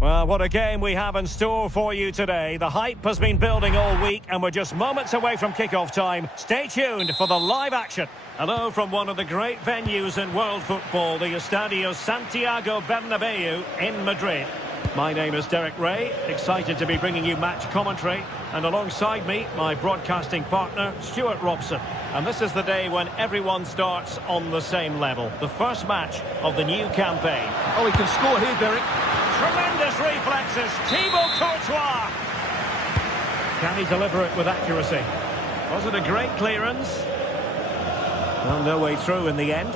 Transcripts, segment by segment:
Well, what a game we have in store for you today. The hype has been building all week and we're just moments away from kickoff time. Stay tuned for the live action. Hello from one of the great venues in world football, the Estadio Santiago Bernabeu in Madrid. My name is Derek Ray, excited to be bringing you match commentary. And alongside me, my broadcasting partner, Stuart Robson. And this is the day when everyone starts on the same level. The first match of the new campaign. Oh, he can score here, Derek. Tremendous reflexes, Thibaut Courtois. Can he deliver it with accuracy? Was it a great clearance? Well, no way through in the end.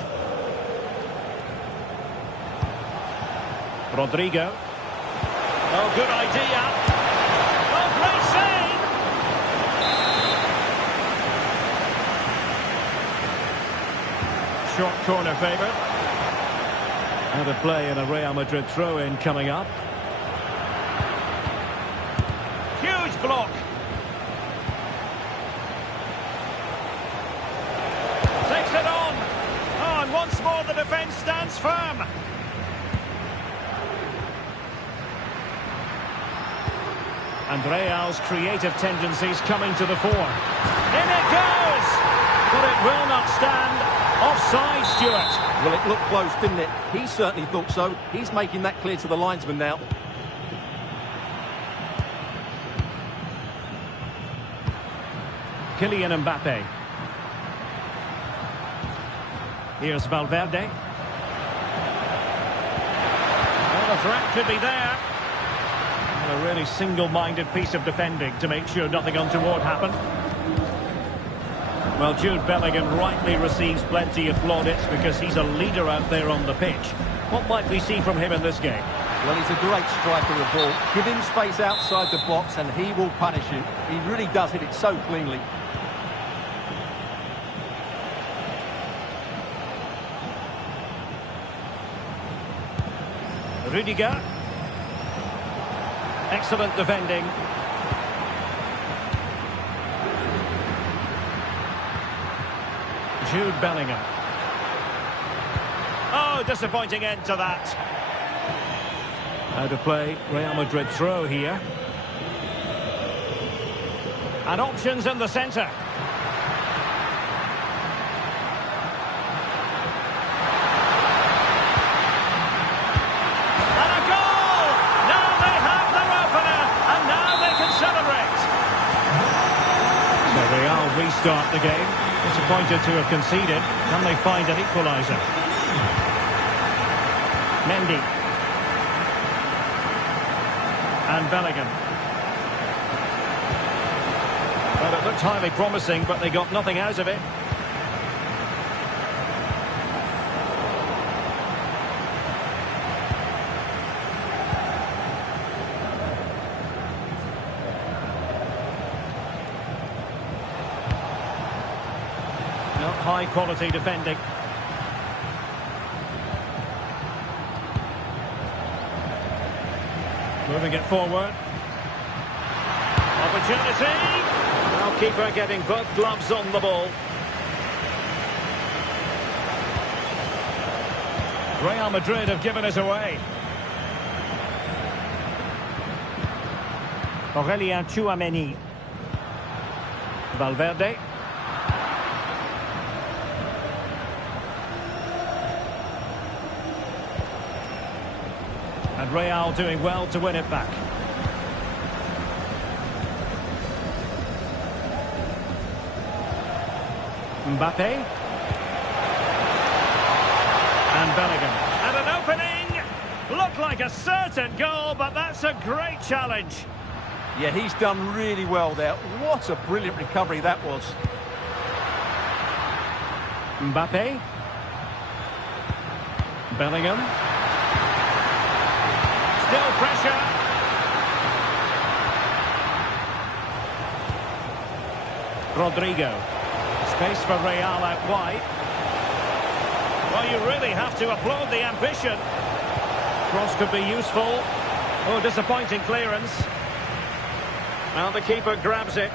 Rodrigo. Oh, good idea. Oh, great save. Short corner favoured. Out of play and a Real Madrid throw-in coming up. Huge block. Takes it on. Oh, and once more the defence stands firm. And Real's creative tendencies coming to the fore. In it goes! But it will not stand. Offside, Stuart. Well, it looked close, didn't it? He certainly thought so. He's making that clear to the linesman now. Kylian Mbappe. Here's Valverde. Well, the threat could be there. And a really single-minded piece of defending to make sure nothing untoward happened. Well, Jude Bellingham rightly receives plenty of plaudits because he's a leader out there on the pitch. What might we see from him in this game? Well, he's a great striker of the ball. Give him space outside the box and he will punish you. He really does hit it so cleanly. Rudiger. Excellent defending. Jude Bellingham. Oh, disappointing end to that. Out of play, Real Madrid throw here. And options in the centre. And a goal! Now they have their opener, and now they can celebrate. So Real restart the game. Disappointed to have conceded. Can they find an equaliser? Mendy. And Bellingham. Well, it looked highly promising, but they got nothing out of it. High quality defending. Moving it forward. Opportunity. Now keeper getting both gloves on the ball. Real Madrid have given it away. Aurelien Tchouameni. Valverde. And Real doing well to win it back. Mbappe. And Bellingham. And an opening! Looked like a certain goal, but that's a great challenge. Yeah, he's done really well there. What a brilliant recovery that was. Mbappe. Bellingham. Still pressure. Rodrigo. Space for Real out wide. Well, you really have to applaud the ambition. Cross could be useful. Oh, disappointing clearance. Well, the keeper grabs it.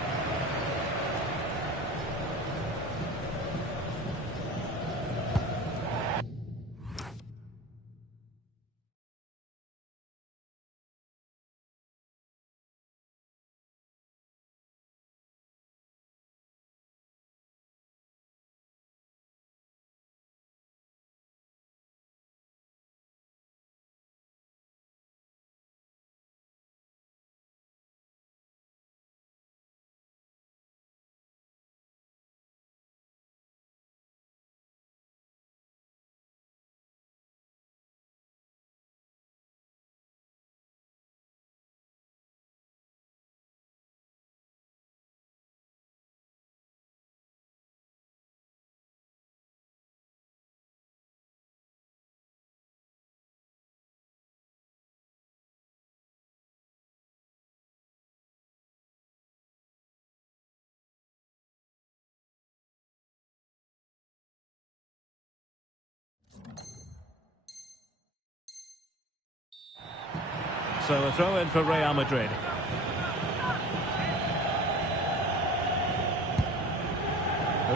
So a throw in for Real Madrid.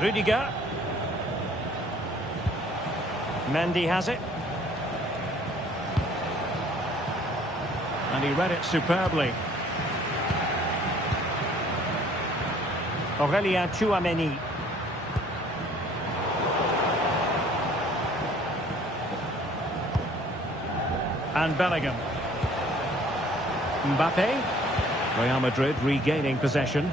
Rudiger. Mendy has it. And he read it superbly. Aurélien Tchouaméni. And Bellingham. Mbappe. Real Madrid regaining possession.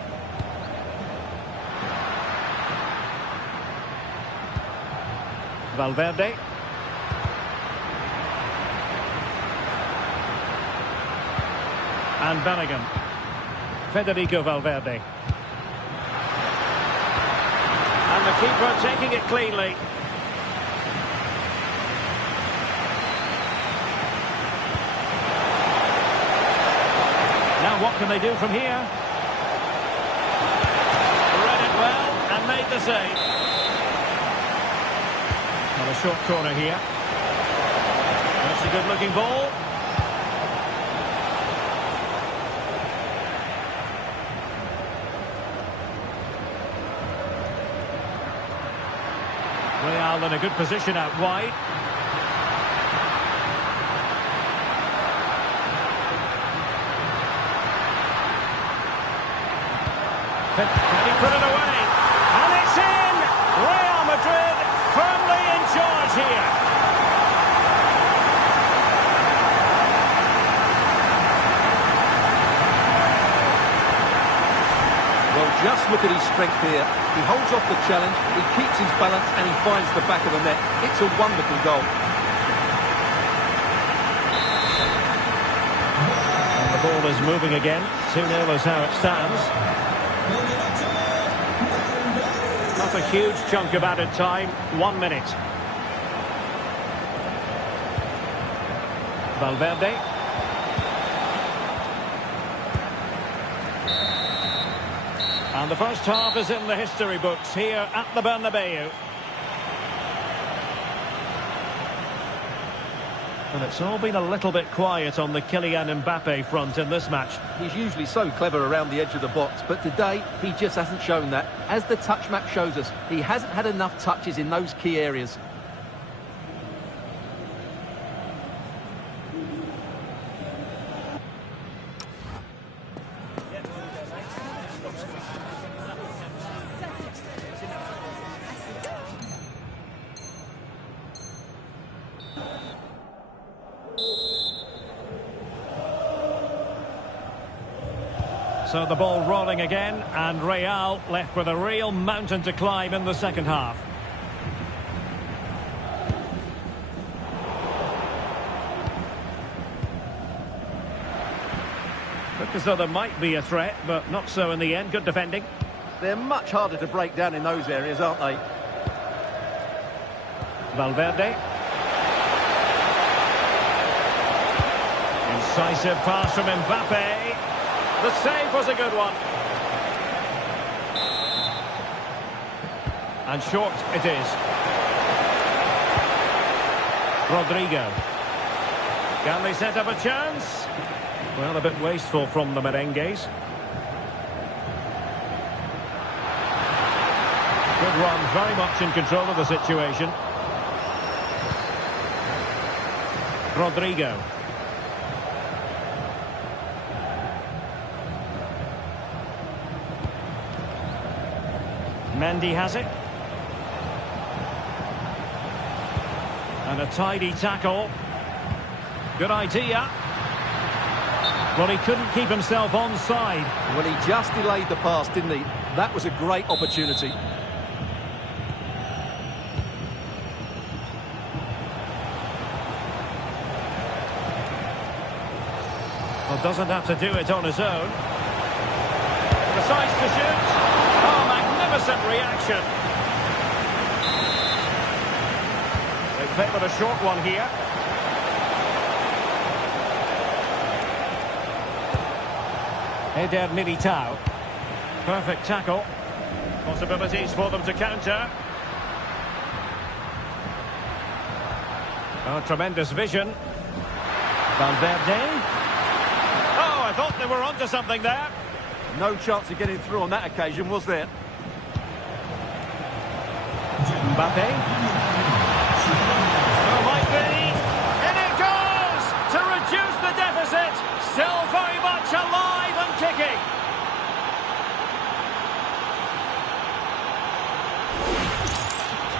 Valverde. And Bellingham. Federico Valverde. And the keeper taking it cleanly. Now what can they do from here? Read it well and made the save. On a short corner here. That's a good-looking ball. Real in a good position out wide. Can he put it away? And it's in! Real Madrid firmly in charge here. Well, just look at his strength here. He holds off the challenge, he keeps his balance and he finds the back of the net. It's a wonderful goal. And the ball is moving again. 2-0 is how it stands. Not a huge chunk of added time. 1 minute. Valverde. And the first half is in the history books here at the Bernabeu. And it's all been a little bit quiet on the Kylian Mbappe front in this match. He's usually so clever around the edge of the box, but today he just hasn't shown that. As the touch map shows us, he hasn't had enough touches in those key areas. So the ball rolling again, and Real left with a real mountain to climb in the second half. Look as though there might be a threat, but not so in the end. Good defending. They're much harder to break down in those areas, aren't they? Valverde. Incisive pass from Mbappe. The save was a good one. And short it is. Rodrigo. Can they set up a chance? Well, a bit wasteful from the merengues. Good run, very much in control of the situation. Rodrigo. Mendy has it. And a tidy tackle. Good idea. Well, he couldn't keep himself onside. Well, he just delayed the pass, didn't he? That was a great opportunity. Well, doesn't have to do it on his own. Decides to shoot. Oh, magnificent reaction. They favoured a short one here. Eder Militao. Perfect tackle. Possibilities for them to counter. Oh, tremendous vision. Valverde. Oh, I thought they were onto something there. No chance of getting through on that occasion, was there? Mbappe. Oh, might be. In it goes! To reduce the deficit. Still very much alive and kicking.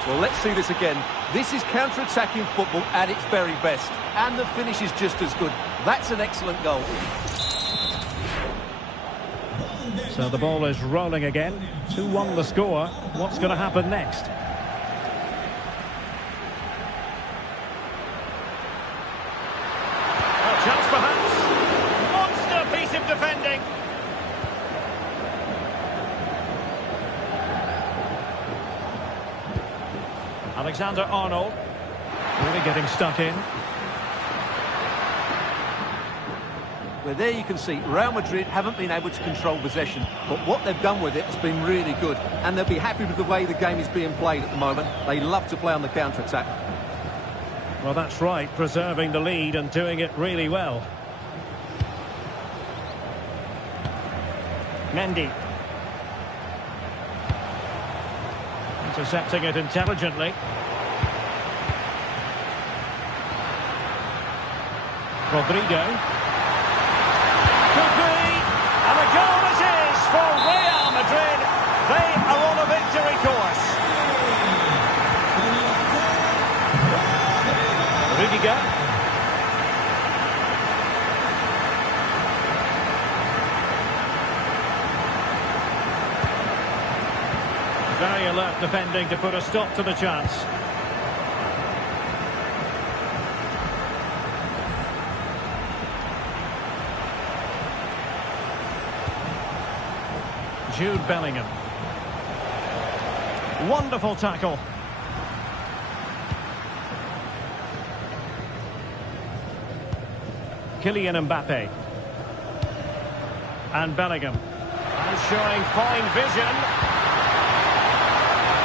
Well, let's see this again. This is counter-attacking football at its very best. And the finish is just as good. That's an excellent goal. So the ball is rolling again. 2-1 the score. What's going to happen next? A chance perhaps. Monster piece of defending. Alexander-Arnold. Really getting stuck in. Well, there you can see Real Madrid haven't been able to control possession, but what they've done with it has been really good, and they'll be happy with the way the game is being played at the moment. They love to play on the counter-attack. Well, that's right, preserving the lead and doing it really well. Mendy. Intercepting it intelligently. Rodrigo. Could be, and a goal it is for Real Madrid. They are on a victory course. Rudiger. Very alert defending to put a stop to the chance. Jude Bellingham. Wonderful tackle. Kylian Mbappe. And Bellingham. And showing fine vision.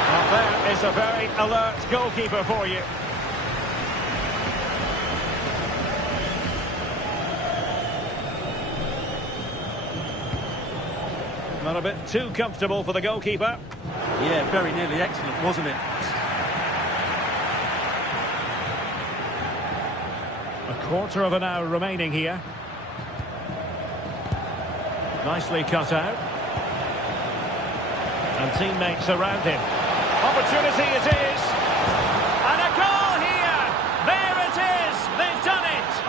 Well, there is a very alert goalkeeper for you. Not a bit too comfortable for the goalkeeper. Yeah, very nearly excellent, wasn't it? A quarter of an hour remaining here. Nicely cut out. And teammates around him. Opportunity it is. And a goal here. There it is. They've done it.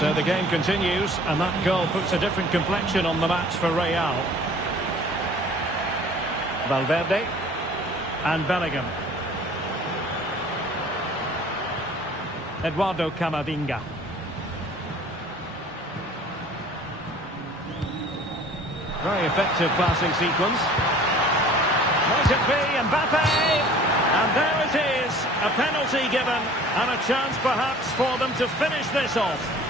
So the game continues, and that goal puts a different complexion on the match for Real. Valverde and Bellingham. Eduardo Camavinga. Very effective passing sequence. Might it be Mbappe? And there it is, a penalty given, and a chance perhaps for them to finish this off.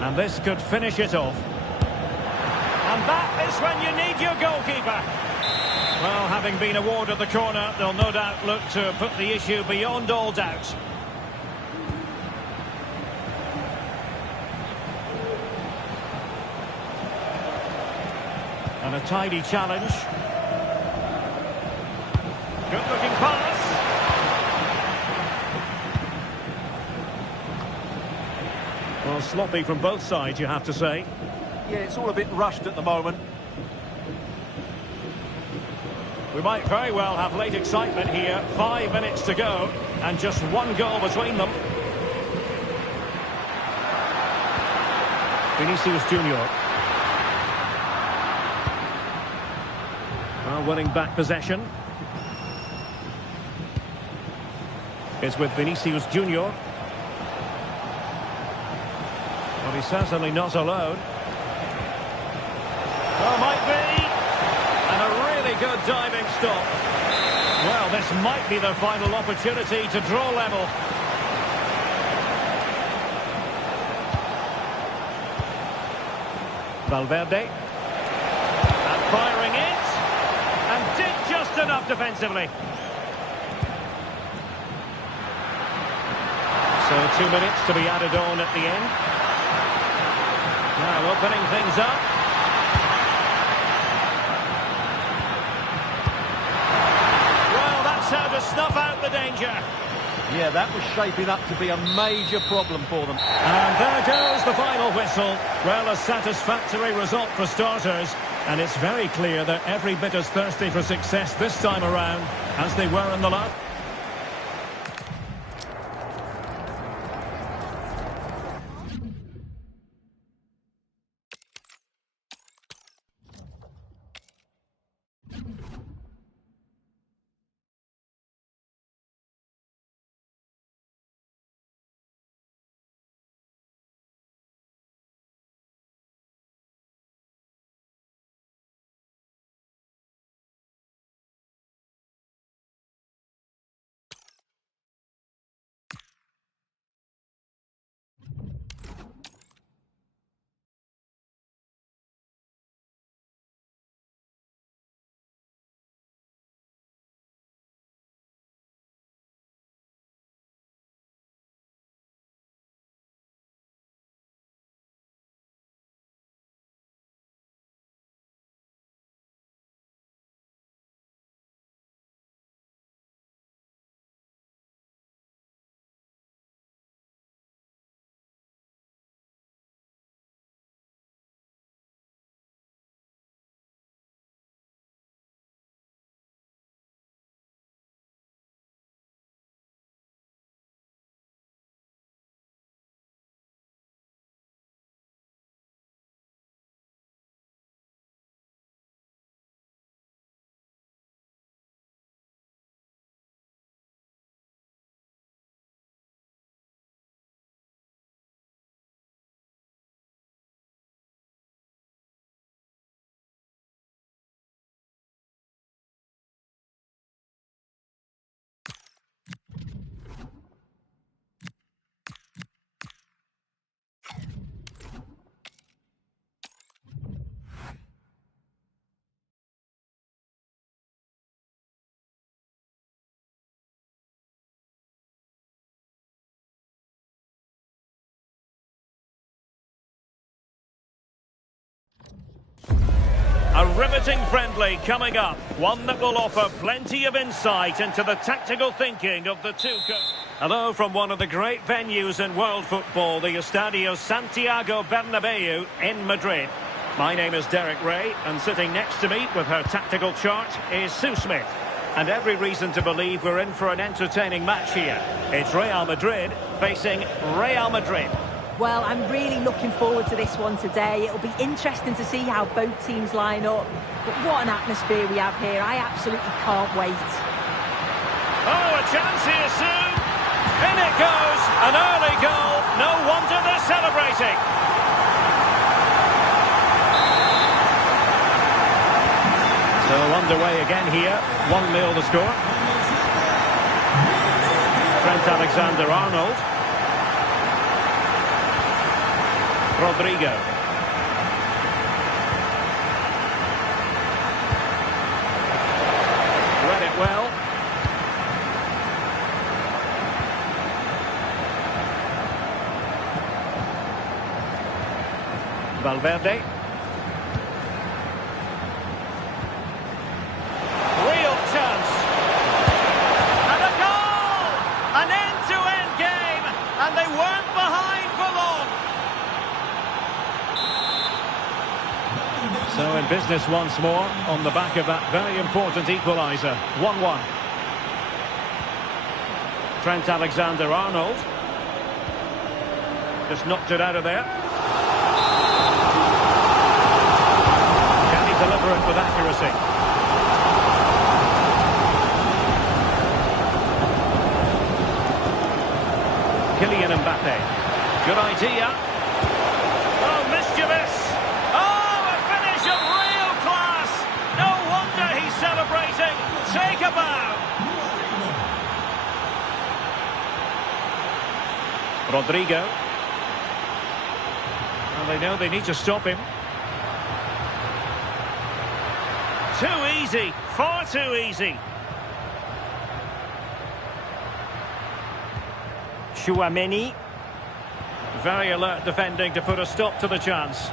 And this could finish it off. And that is when you need your goalkeeper. Well, having been awarded the corner, they'll no doubt look to put the issue beyond all doubt. And a tidy challenge. Good-looking pass. Well, sloppy from both sides, you have to say. Yeah, it's all a bit rushed at the moment. We might very well have late excitement here. 5 minutes to go, and just one goal between them. Vinicius Junior. Well, winning back possession. It's with Vinicius Junior. Well, he's certainly not alone. Oh, might be. And a really good diving stop. Well, this might be their final opportunity to draw level. Valverde. And firing it. And did just enough defensively. So 2 minutes to be added on at the end. Now opening things up. Well, that's how to snuff out the danger. Yeah, that was shaping up to be a major problem for them. And there goes the final whistle. Well, a satisfactory result for starters. And it's very clear they're every bit as thirsty for success this time around as they were in the last. A riveting friendly coming up. One that will offer plenty of insight into the tactical thinking of the two. Hello from one of the great venues in world football, the Estadio Santiago Bernabeu in Madrid. My name is Derek Ray, and sitting next to me with her tactical chart is Sue Smith. And every reason to believe we're in for an entertaining match here. It's Real Madrid facing Real Madrid. Well, I'm really looking forward to this one today. It'll be interesting to see how both teams line up. But what an atmosphere we have here. I absolutely can't wait. Oh, a chance here, Sue. In it goes. An early goal. No wonder they're celebrating. So underway again here. 1-0 the score. Trent Alexander-Arnold. Rodrigo. Read it well. Valverde. Real chance. And a goal! An end-to-end game, and they weren't behind for long. So in business once more, on the back of that very important equaliser. 1-1. Trent Alexander-Arnold. Just knocked it out of there. Can he deliver it with accuracy? Kylian Mbappe. Good idea. Oh, mischievous. Oh, a finish of real class. No wonder he's celebrating. Take a bow. Rodrigo. Well, they know they need to stop him. Too easy. Far too easy. Chouameni. Very alert defending to put a stop to the chance.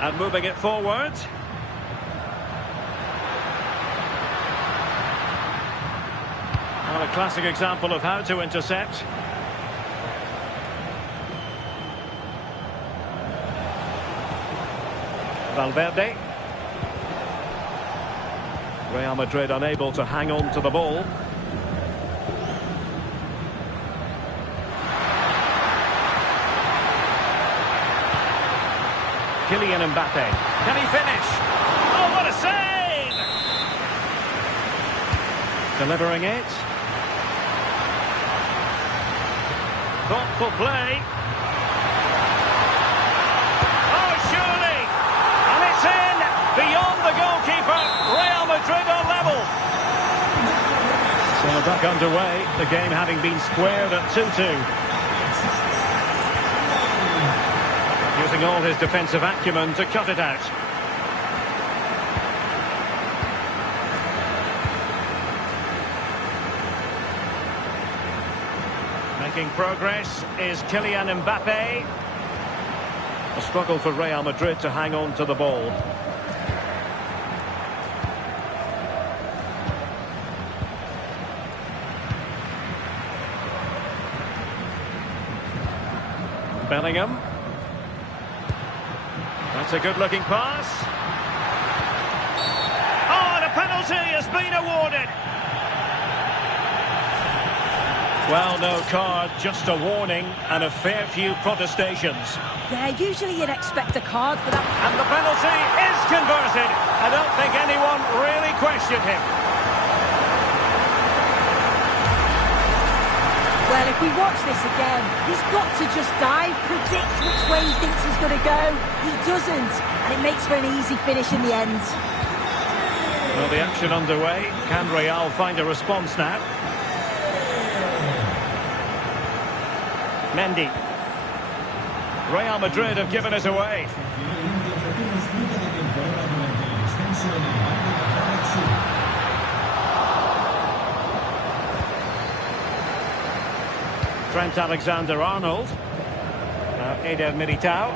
And moving it forward. Well, a classic example of how to intercept. Valverde. Real Madrid unable to hang on to the ball. Kylian Mbappe. Can he finish? Oh, what a save! Delivering it. Thoughtful play. Oh, surely! And it's in! Beyond the goalkeeper. Real Madrid are level. So back underway. The game having been squared at 2-2. Using all his defensive acumen to cut it out. Making progress is Kylian Mbappe. A struggle for Real Madrid to hang on to the ball. Bellingham. That's a good-looking pass. Oh, and a penalty has been awarded. Well, no card, just a warning and a fair few protestations. Yeah, usually you'd expect a card for that. And the penalty is converted. I don't think anyone really questioned him. Well, if we watch this again, he's got to just dive, predict which way he thinks he's going to go. He doesn't, and it makes for an easy finish in the end. Well, the action underway. Can Real find a response now? Mendy. Real Madrid have given it away. Trent Alexander-Arnold. Now Eder Militao.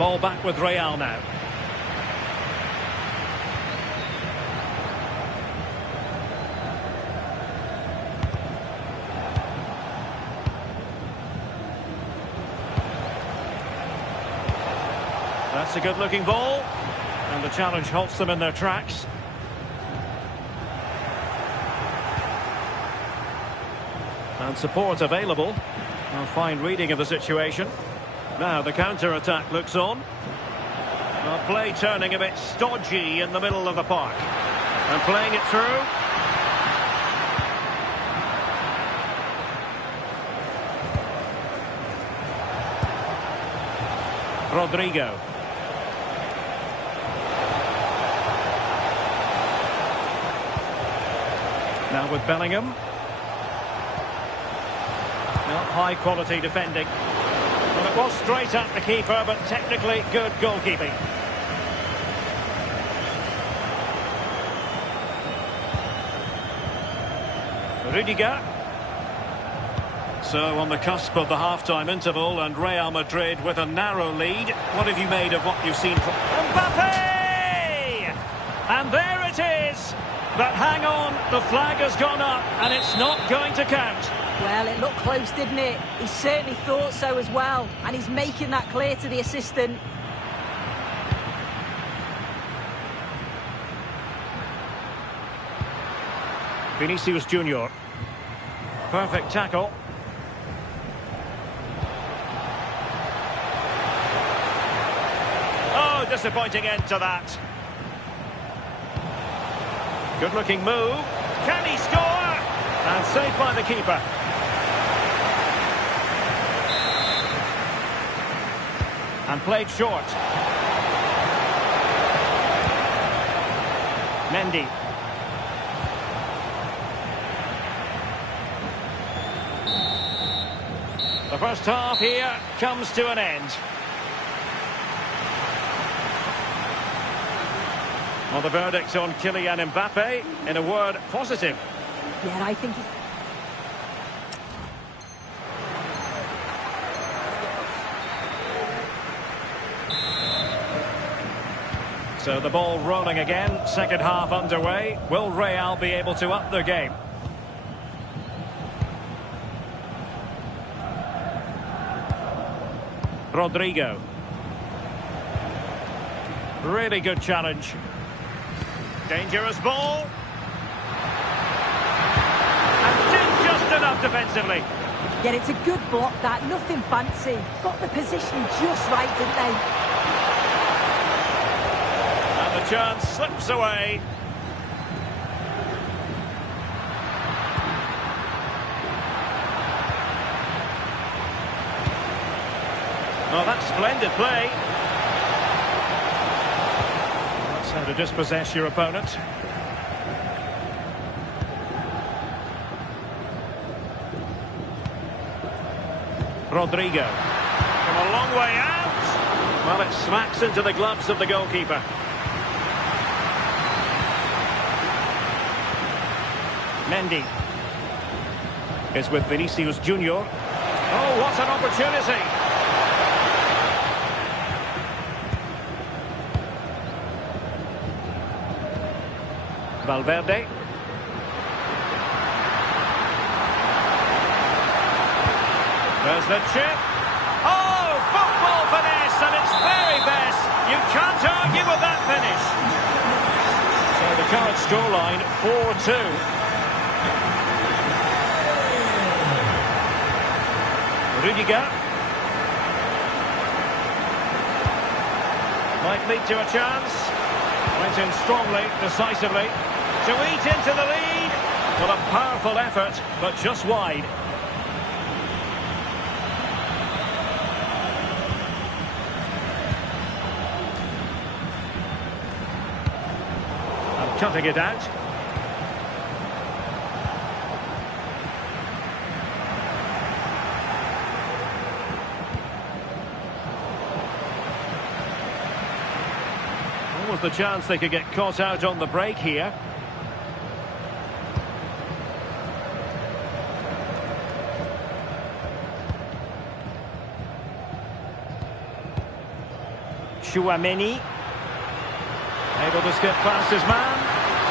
ball back with Real now. That's a good-looking ball. And the challenge halts them in their tracks. And support available. A fine reading of the situation. Now the counter-attack looks on. Well, play turning a bit stodgy in the middle of the park. And playing it through. Rodrigo. Now with Bellingham. Not high quality defending. Well, it was straight at the keeper, but technically good goalkeeping. Rudiger. So on the cusp of the half-time interval, and Real Madrid with a narrow lead. What have you made of what you've seen from Mbappe? And there it is. But hang on, the flag has gone up, and it's not going to count. Well, it looked close, didn't it? He certainly thought so as well, and he's making that clear to the assistant. Vinicius Junior. Perfect tackle. Oh, disappointing end to that. Good-looking move. Can he score? And saved by the keeper. And played short. Mendy. The first half here comes to an end. Well, the verdict on Kylian Mbappe, in a word, positive. Yeah, I think he's... So the ball rolling again, second half underway. Will Real be able to up their game? Rodrigo. Really good challenge. Dangerous ball. And did just enough defensively. Yeah, it's a good block, that. Nothing fancy. Got the positioning just right, didn't they? And the chance slips away. Oh, that's splendid play. That's how to dispossess your opponent. Rodrigo. From a long way out. Well, it smacks into the gloves of the goalkeeper. Mendy is with Vinicius Junior. Oh, what an opportunity. Valverde. There's the chip. Oh, football finesse, and it's very best. You can't argue with that finish. So the current scoreline, 4-2. Rudiger. Might lead to a chance. Went in strongly, decisively. To eat into the lead. Well, a powerful effort, but just wide. And cutting it out. What was the chance they could get caught out on the break here? Chouameni. Able to skip past his man.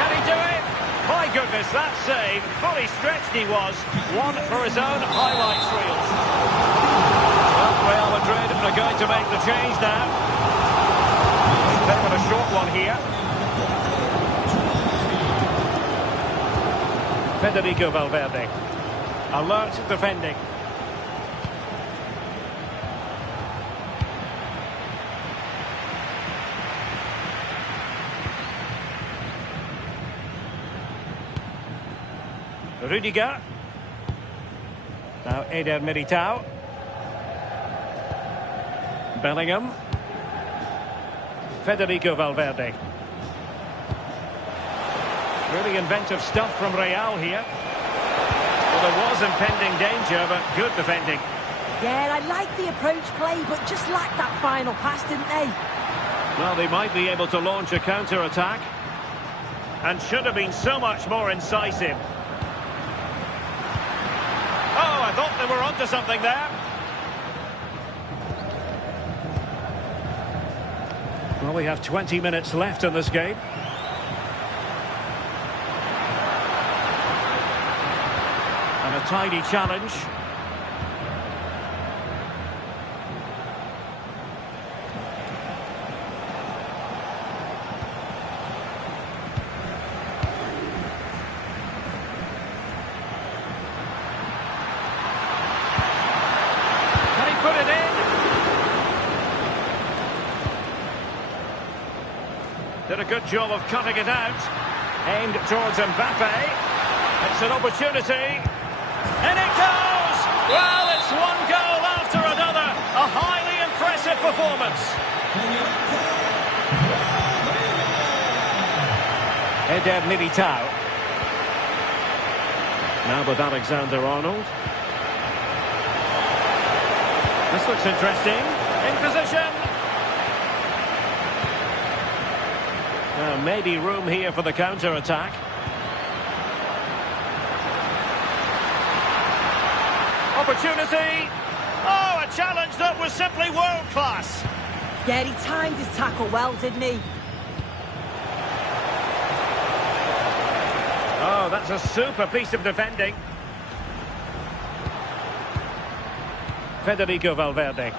Can he do it? My goodness, that save. Fully stretched he was. One for his own highlights reels. Well, Real Madrid are going to make the change now. Bit of a short one here. Federico Valverde. Alert defending. Rudiger. Now Eder Militao. Bellingham. Federico Valverde. Really inventive stuff from Real here. Well, there was impending danger, but good defending. Yeah, I like the approach play, but just lacked that final pass, didn't they? Well, they might be able to launch a counter-attack. And should have been so much more incisive. Oh, I thought they were onto something there. Well, we have 20 minutes left in this game. And a tidy challenge. Can he put it in? Did a good job of cutting it out. Aimed towards Mbappe. It's an opportunity. And it goes! Well, it's one goal after another. A highly impressive performance. Eder Militao. Now with Alexander-Arnold. This looks interesting. In position. Maybe room here for the counter-attack. Opportunity. Oh, a challenge that was simply world-class. Yeah, he timed his tackle well, didn't he? Oh, that's a super piece of defending. Federico Valverde.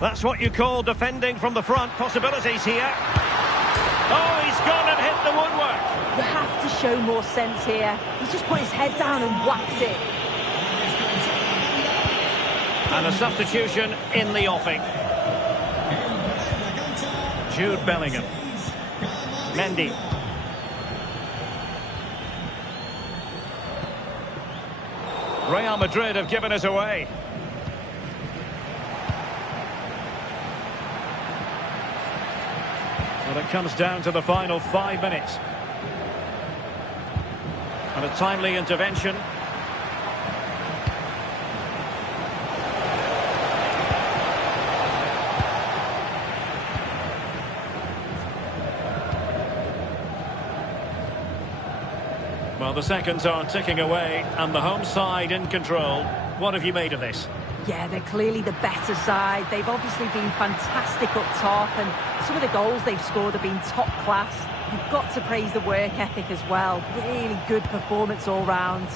That's what you call defending from the front. Possibilities here. Oh, he's gone and hit the woodwork. You have to show more sense here. He's just put his head down and whacked it. And a substitution in the offing. Jude Bellingham. Mendy. Real Madrid have given us away. Well, it comes down to the final 5 minutes. And a timely intervention. Well, the seconds are ticking away, and the home side in control. What have you made of this? Yeah, they're clearly the better side. They've obviously been fantastic up top, and some of the goals they've scored have been top class. You've got to praise the work ethic as well. Really good performance all round.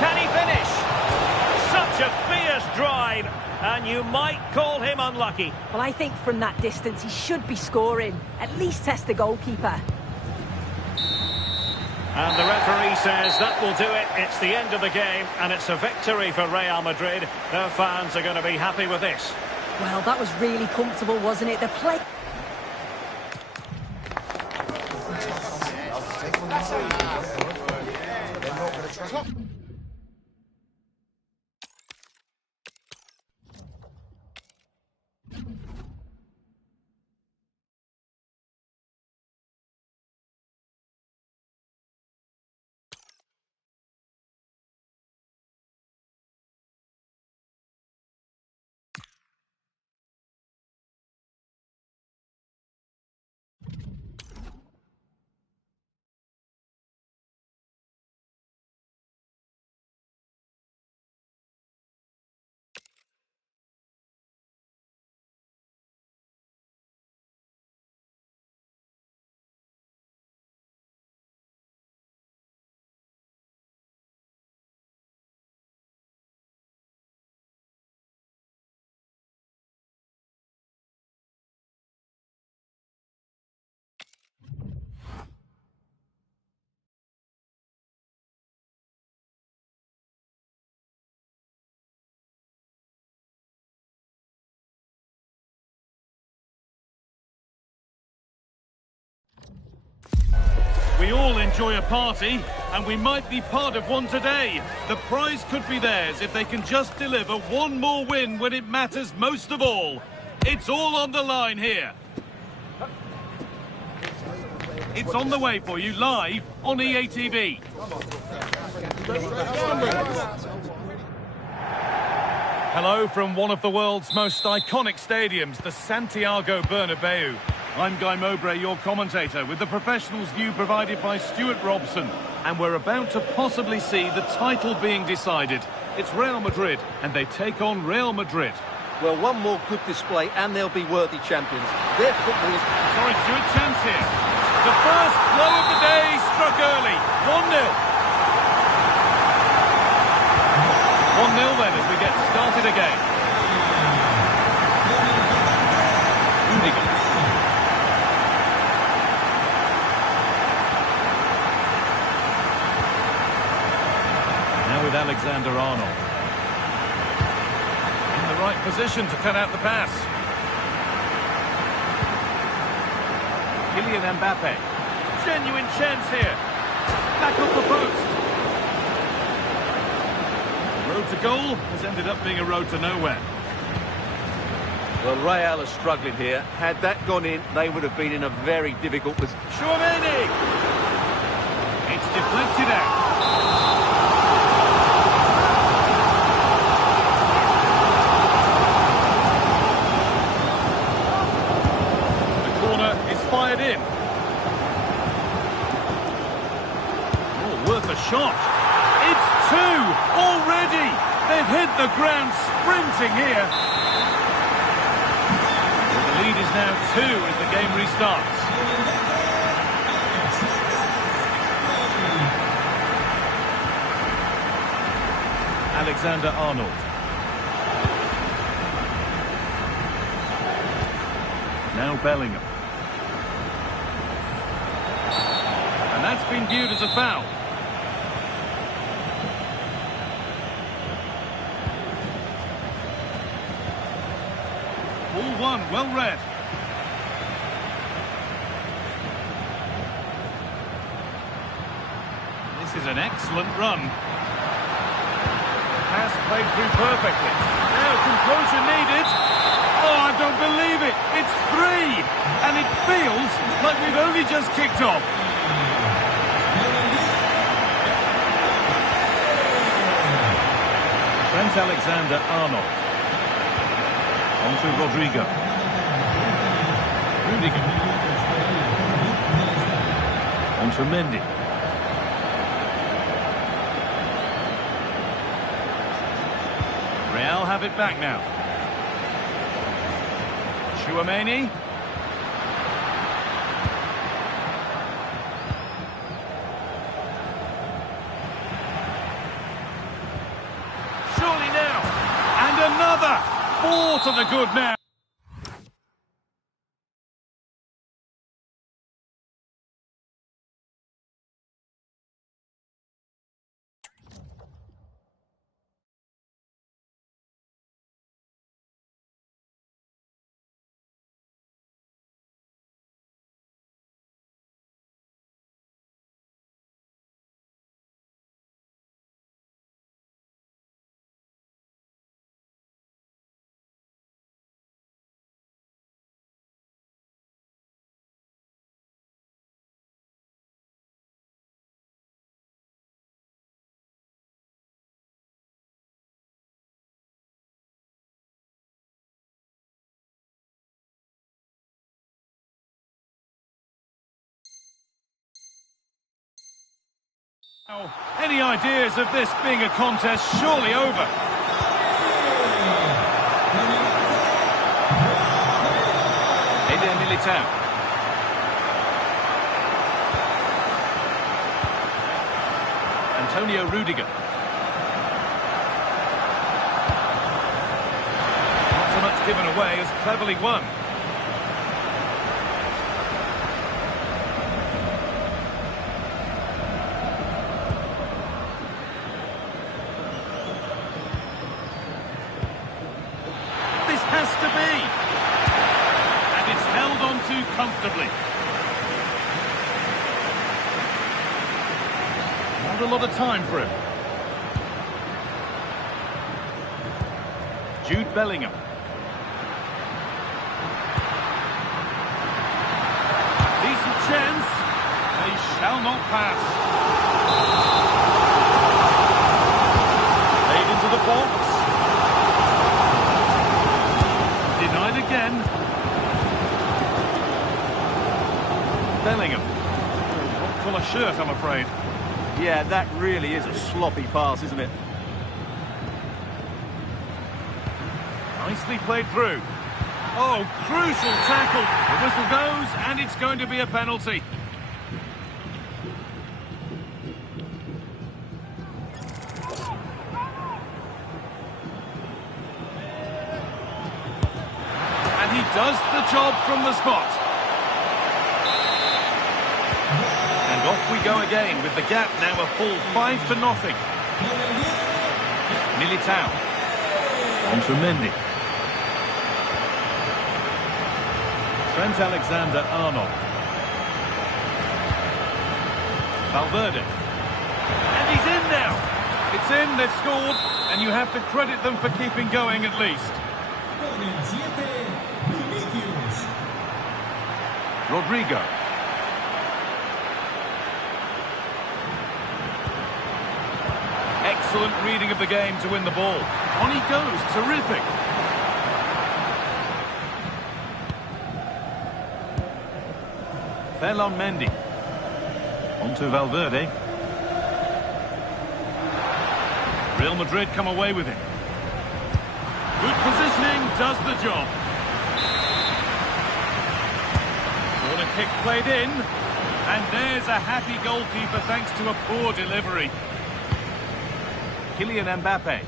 Can he finish? Such a fierce drive, and you might call him unlucky. Well, I think from that distance he should be scoring. At least test the goalkeeper. And the referee says that will do it. It's the end of the game, and it's a victory for Real Madrid. Their fans are going to be happy with this. Well, that was really comfortable, wasn't it? The play... We all enjoy a party, and we might be part of one today. The prize could be theirs if they can just deliver one more win when it matters most of all. It's all on the line here. It's on the way for you live on EA TV. Hello from one of the world's most iconic stadiums, the Santiago Bernabeu. I'm Guy Mowbray, your commentator, with the professionals' view provided by Stuart Robson. And we're about to possibly see the title being decided. It's Real Madrid, and they take on Real Madrid. Well, one more good display, and they'll be worthy champions. Their football is... Sorry, Stuart, chance here. The first blow of the day struck early. 1-0. 1-0 then as we get started again. Rudiger. Now with Alexander-Arnold. In the right position to cut out the pass. Kylian Mbappe. Genuine chance here. Back off the post. The road to goal has ended up being a road to nowhere. Well, Real are struggling here. Had that gone in, they would have been in a very difficult position. Chouameni! It's deflected out. Fired in. Oh, worth a shot. It's two already. They've hit the ground sprinting here. Well, the lead is now 2 as the game restarts. Alexander-Arnold. Now Bellingham. And that's been viewed as a foul. Ball one, well read. This is an excellent run. Pass played through perfectly. Now composure needed. Oh, I don't believe it. It's 3. And it feels like we've only just kicked off. Trent Alexander-Arnold. On to Rodrigo. Rudiger. On to Mendy. Real have it back now. Chouameni. Surely now. And another. 4 to the good now. Any ideas of this being a contest surely over? Eder Militao. Antonio Rudiger. Not so much given away as cleverly won. Has to be. And it's held on to comfortably. Not a lot of time for him. Jude Bellingham. Decent chance. They shall not pass. Played into the box. Denied again. Bellingham. Not full of shirt, I'm afraid. Yeah, that really is a sloppy pass, isn't it? Nicely played through. Oh, crucial tackle. The whistle goes, and it's going to be a penalty. And he does the job from the spot. And off we go again, with the gap now a full 5-0. Militao. On to Mendy. Trent Alexander-Arnold. Valverde. And he's in now. It's in, they've scored, and you have to credit them for keeping going at least. Rodrigo. Excellent reading of the game to win the ball. On he goes, terrific. Fell on Mendy. On to Valverde. Real Madrid come away with it. Good positioning, does the job. Corner kick played in. And there's a happy goalkeeper thanks to a poor delivery. Kylian Mbappe.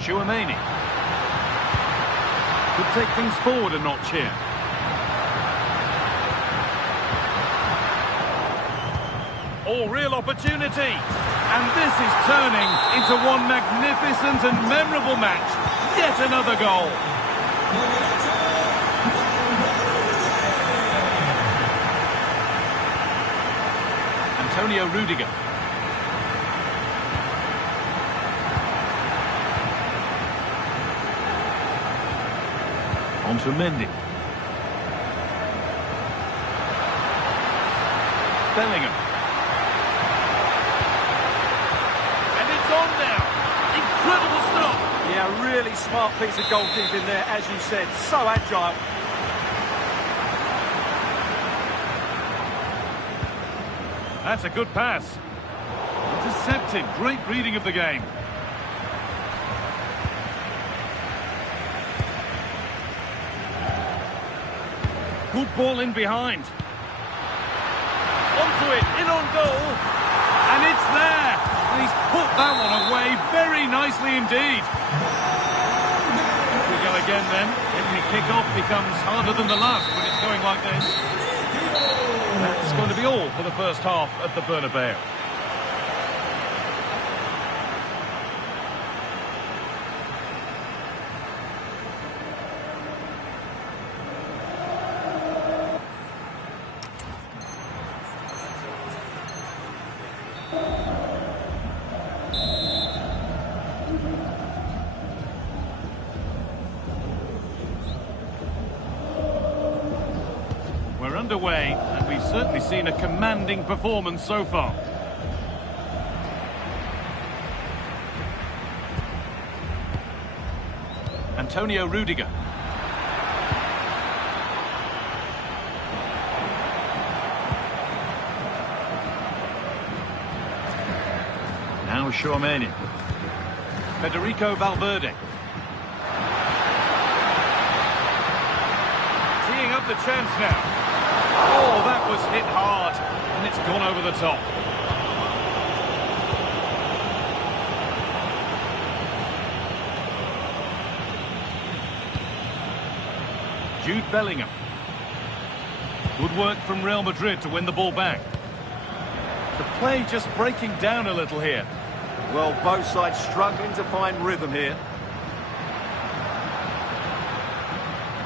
Chouameni. Could take things forward a notch here. Oh, real opportunity. And this is turning into one magnificent and memorable match. Yet another goal. Antonio Rudiger. On to Mendy. Bellingham. And it's on now. Incredible stop. Yeah, really smart piece of goalkeeping there, as you said. So agile. That's a good pass. Intercepted. Great reading of the game. Good ball in behind. Onto it, in on goal. And it's there. And he's put that one away very nicely indeed. We go again then. Every kick-off becomes harder than the last when it's going like this. That's going to be all for the first half at the Bernabeu. We're underway, and we've certainly seen a commanding performance so far. Antonio Rudiger. Now Chouameni. Federico Valverde. Teeing up the chance now. Oh, that was hit hard, and it's gone over the top. Jude Bellingham. Good work from Real Madrid to win the ball back. The play just breaking down a little here. Well, both sides struggling to find rhythm here.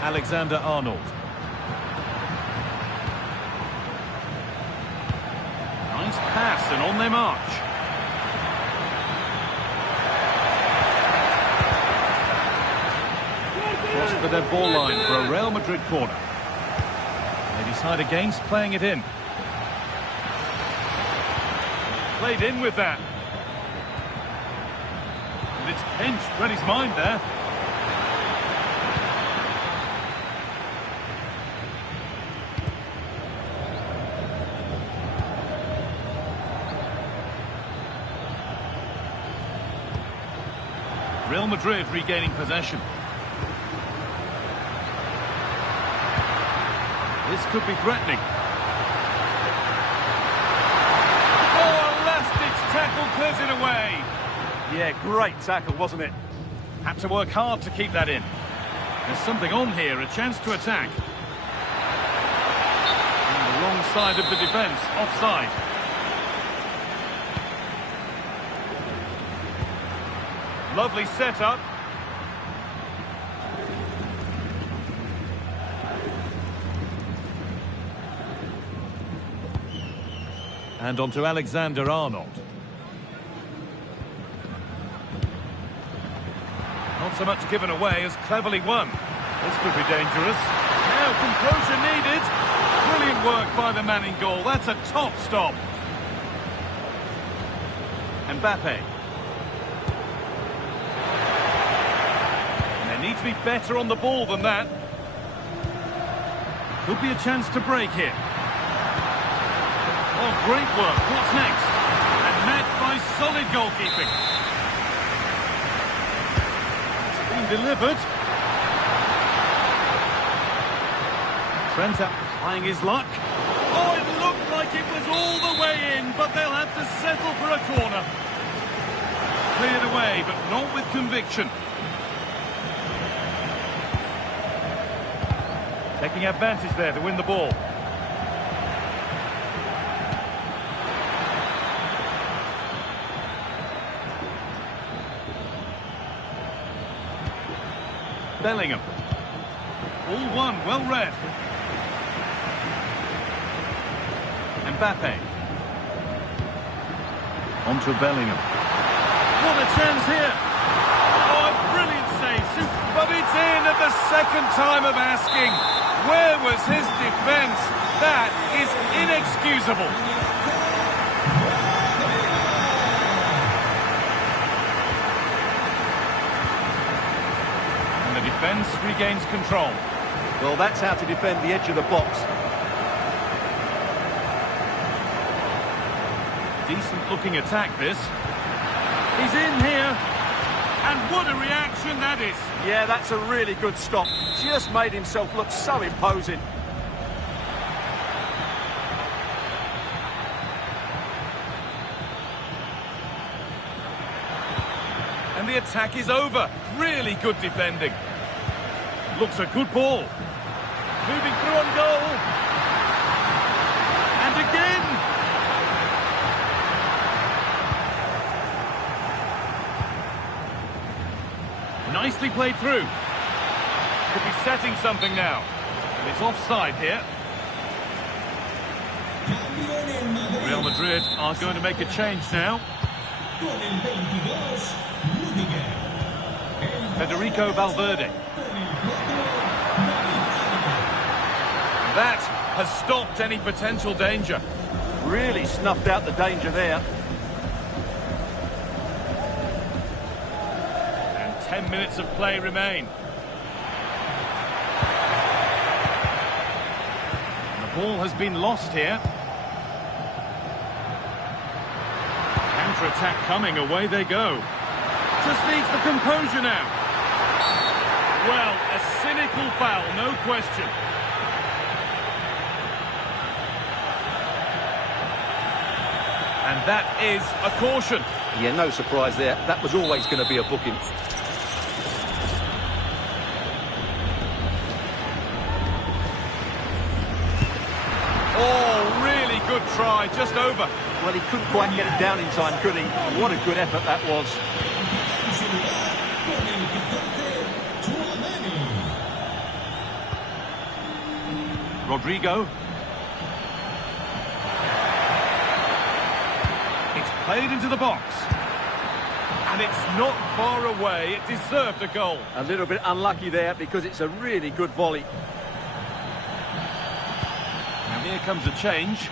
Alexander-Arnold. Nice pass, and on they march. Across the dead ball line for a Real Madrid corner. They decide against playing it in. Played in with that. And it's pinched, read his mind there. Real Madrid regaining possession. This could be threatening. Oh, a last-ditch tackle clears it away. Yeah, great tackle, wasn't it? Had to work hard to keep that in. There's something on here, a chance to attack. On the wrong side of the defence, offside. Lovely setup. And on to Alexander-Arnold. Not so much given away as cleverly won. This could be dangerous. Now composure needed. Brilliant work by the man in goal. That's a top stop. Mbappe. And they need to be better on the ball than that. Could be a chance to break here. Oh, great work. What's next? And met by solid goalkeeping. It's been delivered. Trent applying his luck. Oh, it looked like it was all the way in, but they'll have to settle for a corner. Cleared away, but not with conviction. Taking advantage there to win the ball. Bellingham. All one, well read. Mbappe. On to Bellingham. What a chance here. Oh, a brilliant save. But it's in at the second time of asking. Where was his defence? That is inexcusable. Defence regains control. Well, that's how to defend the edge of the box. Decent looking attack, this. He's in here. And what a reaction that is. Yeah, that's a really good stop. Just made himself look so imposing. And the attack is over. Really good defending. Looks a good ball. Moving through on goal. And again. Nicely played through. Could be setting something now. And it's offside here. Real Madrid are going to make a change now. Federico Valverde. That has stopped any potential danger. Really snuffed out the danger there. And 10 minutes of play remain. And the ball has been lost here. Counter-attack coming, away they go. Just needs the composure now. Well, a cynical foul, no question. And that is a caution. Yeah, no surprise there. That was always going to be a booking. Oh, really good try, just over. Well, he couldn't quite get it down in time, could he? What a good effort that was. Rodrigo. It's played into the box. And it's not far away. It deserved a goal. A little bit unlucky there because it's a really good volley. Now here comes a change.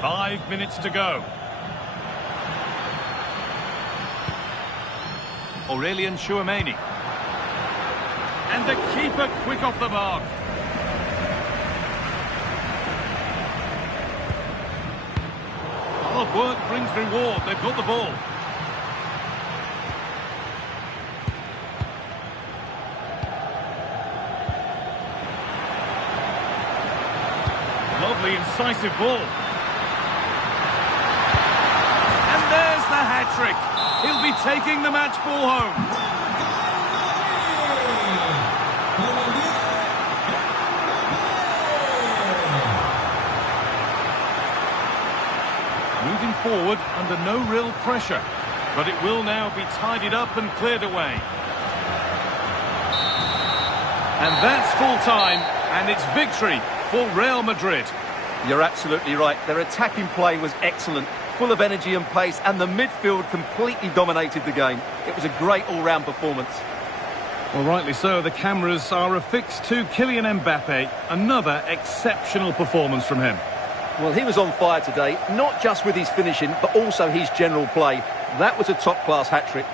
5 minutes to go. Aurelian Chouameni. And the keeper quick off the mark. Hard work brings reward. They've got the ball. Lovely, incisive ball. And there's the hat-trick. He'll be taking the match ball home. Moving forward under no real pressure, but it will now be tidied up and cleared away. And that's full time, and it's victory for Real Madrid. You're absolutely right. Their attacking play was excellent, full of energy and pace, and the midfield completely dominated the game. It was a great all-round performance. Well, rightly so. The cameras are affixed to Kylian Mbappe. Another exceptional performance from him. Well, he was on fire today, not just with his finishing, but also his general play. That was a top-class hat-trick.